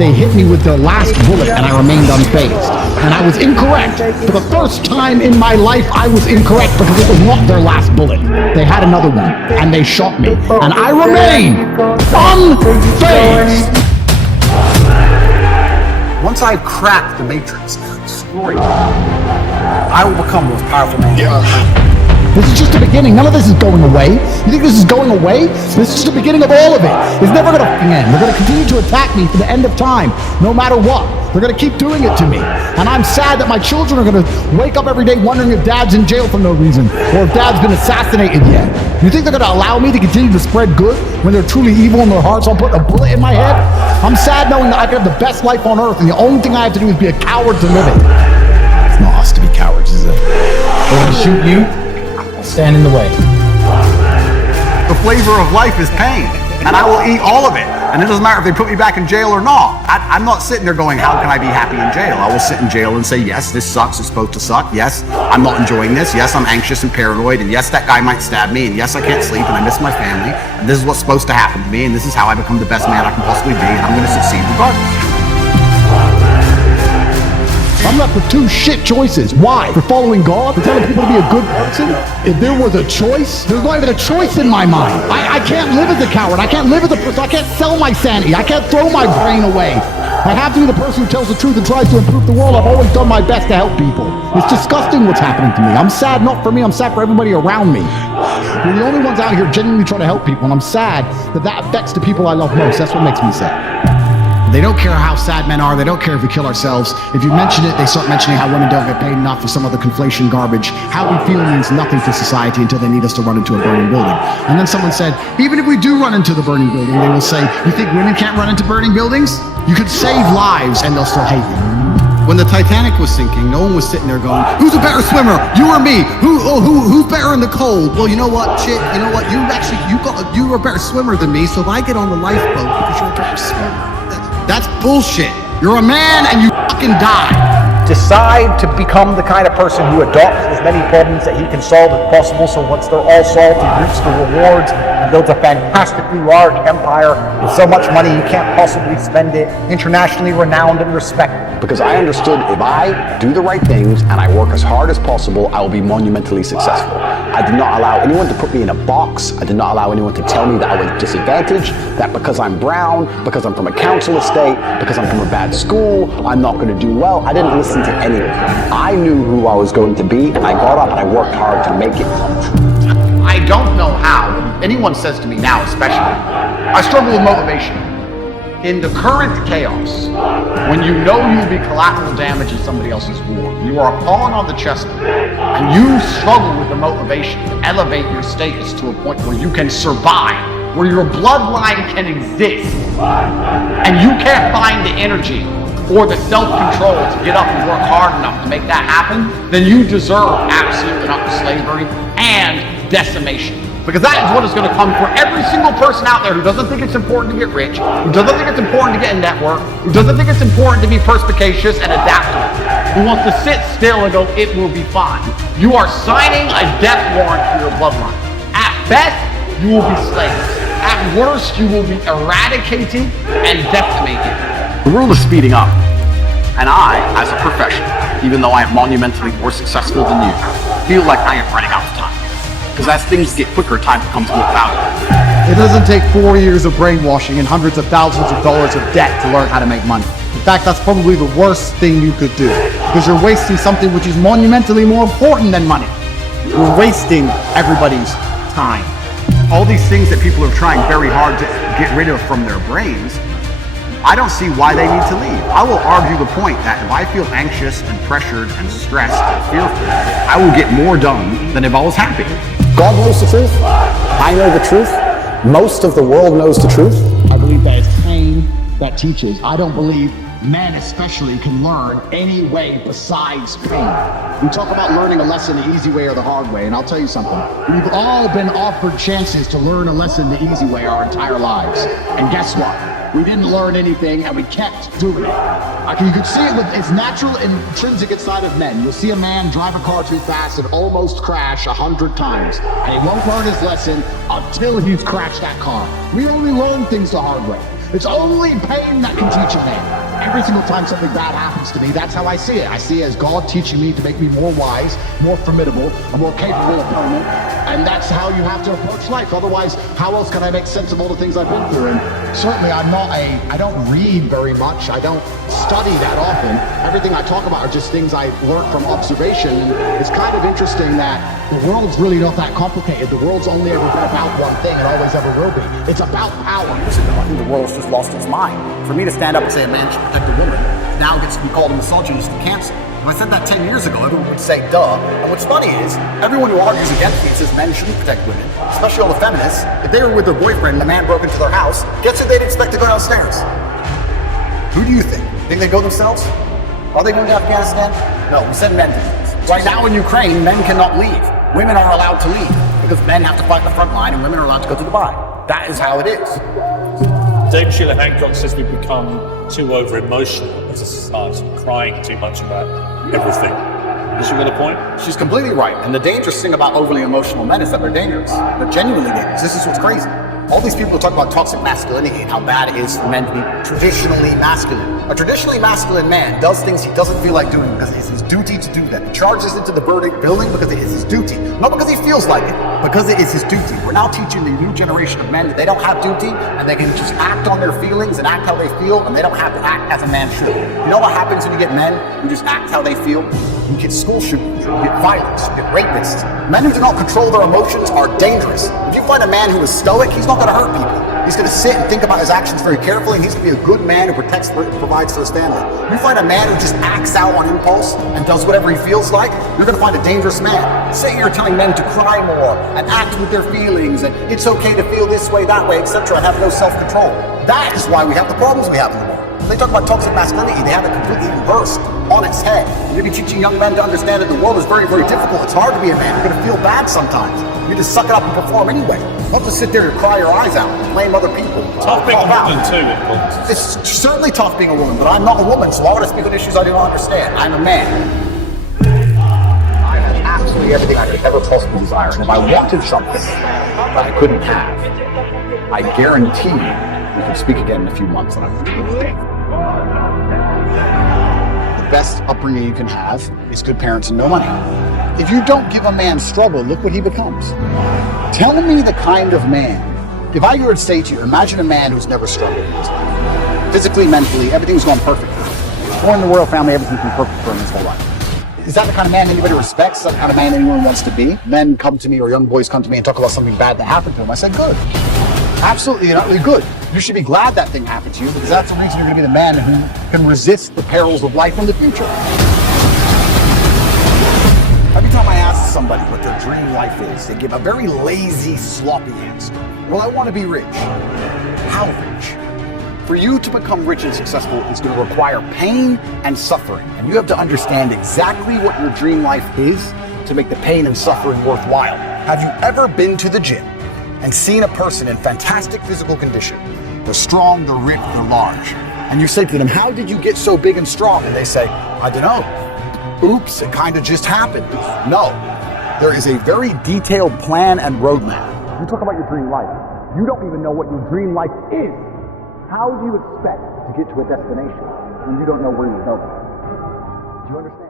they hit me with their last bullet and I remained unfazed. And I was incorrect. For the first time in my life, I was incorrect because it was not their last bullet. They had another one and they shot me. And I remained unfazed. Once I crack the matrix and destroy it, I will become the most powerful man. This is just the beginning. None of this is going away. You think this is going away? This is the beginning of all of it. It's never going to end. They're going to continue to attack me to the end of time, no matter what. They're going to keep doing it to me. And I'm sad that my children are going to wake up every day wondering if dad's in jail for no reason, or if dad's been assassinated yet. You think they're going to allow me to continue to spread good when they're truly evil in their hearts? I'll put a bullet in my head. I'm sad knowing that I could have the best life on earth, and the only thing I have to do is be a coward to live it. It's not us to be cowards, is it? They're going to shoot you. Stand in the way. The flavor of life is pain, and I will eat all of it. And it doesn't matter if they put me back in jail or not. I'm not sitting there going, how can I be happy in jail? I will sit in jail and say, yes, this sucks, it's supposed to suck. Yes, I'm not enjoying this. Yes, I'm anxious and paranoid. And yes, that guy might stab me. And yes, I can't sleep and I miss my family. And this is what's supposed to happen to me. And this is how I become the best man I can possibly be. And I'm going to succeed regardless. I'm left with two shit choices. Why? For following God? For telling people to be a good person? If there was a choice, there's not even a choice in my mind. I can't live as a coward. I can't live as a person. I can't sell my sanity. I can't throw my brain away. I have to be the person who tells the truth and tries to improve the world. I've always done my best to help people. It's disgusting what's happening to me. I'm sad not for me. I'm sad for everybody around me. We're the only ones out here genuinely trying to help people, and I'm sad that that affects the people I love most. That's what makes me sad. They don't care how sad men are. They don't care if we kill ourselves. If you mention it, they start mentioning how women don't get paid enough for some other conflation garbage. How we feel means nothing for society until they need us to run into a burning building. And then someone said, even if we do run into the burning building, they will say, you think women can't run into burning buildings? You could save lives and they'll still hate you. When the Titanic was sinking, no one was sitting there going, who's a better swimmer, you or me? Who's better in the cold? Well, you know what, chick, you know what, you're a better swimmer than me, so if I get on the lifeboat because you're a better swimmer, that's bullshit. You're a man and you fucking die. Decide to become the kind of person who adopts as many problems that he can solve as possible, so once they're all solved, he reaps the rewards and builds a fantastically large empire with so much money you can't possibly spend it, internationally renowned and respected. Because I understood if I do the right things and I work as hard as possible, I will be monumentally successful. I did not allow anyone to put me in a box. I did not allow anyone to tell me that I was disadvantaged, that because I'm brown, because I'm from a council estate, because I'm from a bad school, I'm not going to do well. I didn't listen to anyone. I knew who I was going to be, and I got up and I worked hard to make it come true. I don't know how. Anyone says to me now, especially, I struggle with motivation. In the current chaos, when you know you'll be collateral damage in somebody else's war, you are a pawn on the chessboard, and you struggle with the motivation to elevate your status to a point where you can survive, where your bloodline can exist, and you can't find the energy or the self-control to get up and work hard enough to make that happen, then you deserve absolute and utter slavery and decimation. Because that is what is going to come for every single person out there who doesn't think it's important to get rich, who doesn't think it's important to get a network, who doesn't think it's important to be perspicacious and adaptable, who wants to sit still and go, it will be fine. You are signing a death warrant for your bloodline. At best, you will be slaves. At worst, you will be eradicated and decimated. The world is speeding up, and I, as a professional, even though I am monumentally more successful than you, feel like I am running out of time. Because as things get quicker, time becomes more valuable. It doesn't take 4 years of brainwashing and hundreds of thousands of dollars of debt to learn how to make money. In fact, that's probably the worst thing you could do, because you're wasting something which is monumentally more important than money. You're wasting everybody's time. All these things that people are trying very hard to get rid of from their brains, I don't see why they need to leave. I will argue the point that if I feel anxious and pressured and stressed and fearful, I will get more done than if I was happy. God knows the truth. I know the truth. Most of the world knows the truth. I believe that it's pain that teaches. I don't believe men especially can learn any way besides pain. We talk about learning a lesson the easy way or the hard way, and I'll tell you something. We've all been offered chances to learn a lesson the easy way our entire lives. And guess what? We didn't learn anything, and we kept doing it. You could see it with its natural and intrinsic inside of men. You'll see a man drive a car too fast and almost crash 100 times, and he won't learn his lesson until he's crashed that car. We only learn things the hard way. It's only pain that can teach a man. Every single time something bad happens to me, that's how I see it. I see it as God teaching me to make me more wise, more formidable, a more capable opponent. And that's how you have to approach life. Otherwise, how else can I make sense of all the things I've been through? And certainly I don't read very much. I don't study that often. Everything I talk about are just things I learned from observation. And it's kind of interesting that the world's really not that complicated. The world's only ever been about one thing and always ever will be. It's about power. Years ago, I think the world's just lost its mind. For me to stand up and say a man should protect a woman now gets to be called a misogynist and canceled. When I said that 10 years ago, everyone would say, duh. And what's funny is, everyone who argues against me and says men shouldn't protect women, especially all the feminists, if they were with their boyfriend and the man broke into their house, guess who they'd expect to go downstairs? Who do you think? Think they go themselves? Are they going to Afghanistan? No, we said men did. Right now in Ukraine, men cannot leave. Women are allowed to leave because men have to fight the front line and women are allowed to go to Dubai. That is how it is. David Sheila Hancock says we've become too over-emotional as a society, crying too much about everything. Has she got a point? She's completely right. And the dangerous thing about overly emotional men is that they're dangerous. They're genuinely dangerous. This is what's crazy. All these people talk about toxic masculinity and how bad it is for men to be traditionally masculine. A traditionally masculine man does things he doesn't feel like doing because it's his duty to do them. He charges into the building because it is his duty. Not because he feels like it, because it is his duty. We're now teaching the new generation of men that they don't have duty and they can just act on their feelings and act how they feel and they don't have to act as a man should. You know what happens when you get men who just act how they feel? You get school shootings, you get violence, you get rapists. Men who do not control their emotions are dangerous. If you find a man who is stoic, he's not going to hurt people. He's going to sit and think about his actions very carefully, and he's going to be a good man who provides for his family. If you find a man who just acts out on impulse and does whatever he feels like, you're going to find a dangerous man. Sit here telling men to cry more and act with their feelings, and it's okay to feel this way, that way, etc., and have no self-control. That is why we have the problems we have in the world. They talk about toxic masculinity, they have it completely reversed on its head. You're going to be teaching young men to understand that the world is very, very difficult. It's hard to be a man. You're going to feel bad sometimes. You just suck it up and perform anyway. Not to sit there and cry your eyes out and blame other people. Tough being a woman too, in politics. It's certainly tough being a woman, but I'm not a woman, so why would I speak on issues I do not understand? I'm a man. I have absolutely everything I could ever possibly desire, and if I wanted something that I couldn't have, I guarantee we could speak again in a few months and I would do it. The best upbringing you can have is good parents and no money. If you don't give a man struggle, look what he becomes. Tell me the kind of man, if I were to say to you, imagine a man who's never struggled in his life. Physically, mentally, everything's gone perfect for him. Born in the royal family, everything's been perfect for him his whole life. Is that the kind of man anybody respects? Is that the kind of man anyone wants to be? Men come to me or young boys come to me and talk about something bad that happened to them. I said, good. Absolutely and utterly good. You should be glad that thing happened to you because that's the reason you're going to be the man who can resist the perils of life in the future. Every time I ask somebody what their dream life is, they give a very lazy, sloppy answer. Well, I want to be rich. How rich? For you to become rich and successful is going to require pain and suffering. And you have to understand exactly what your dream life is to make the pain and suffering worthwhile. Have you ever been to the gym and seen a person in fantastic physical condition? They're strong, they're ripped, they're large. And you say to them, how did you get so big and strong? And they say, I don't know. Oops, it kind of just happened. No, there is a very detailed plan and roadmap. You talk about your dream life. You don't even know what your dream life is. How do you expect to get to a destination when you don't know where you're going? Do you understand?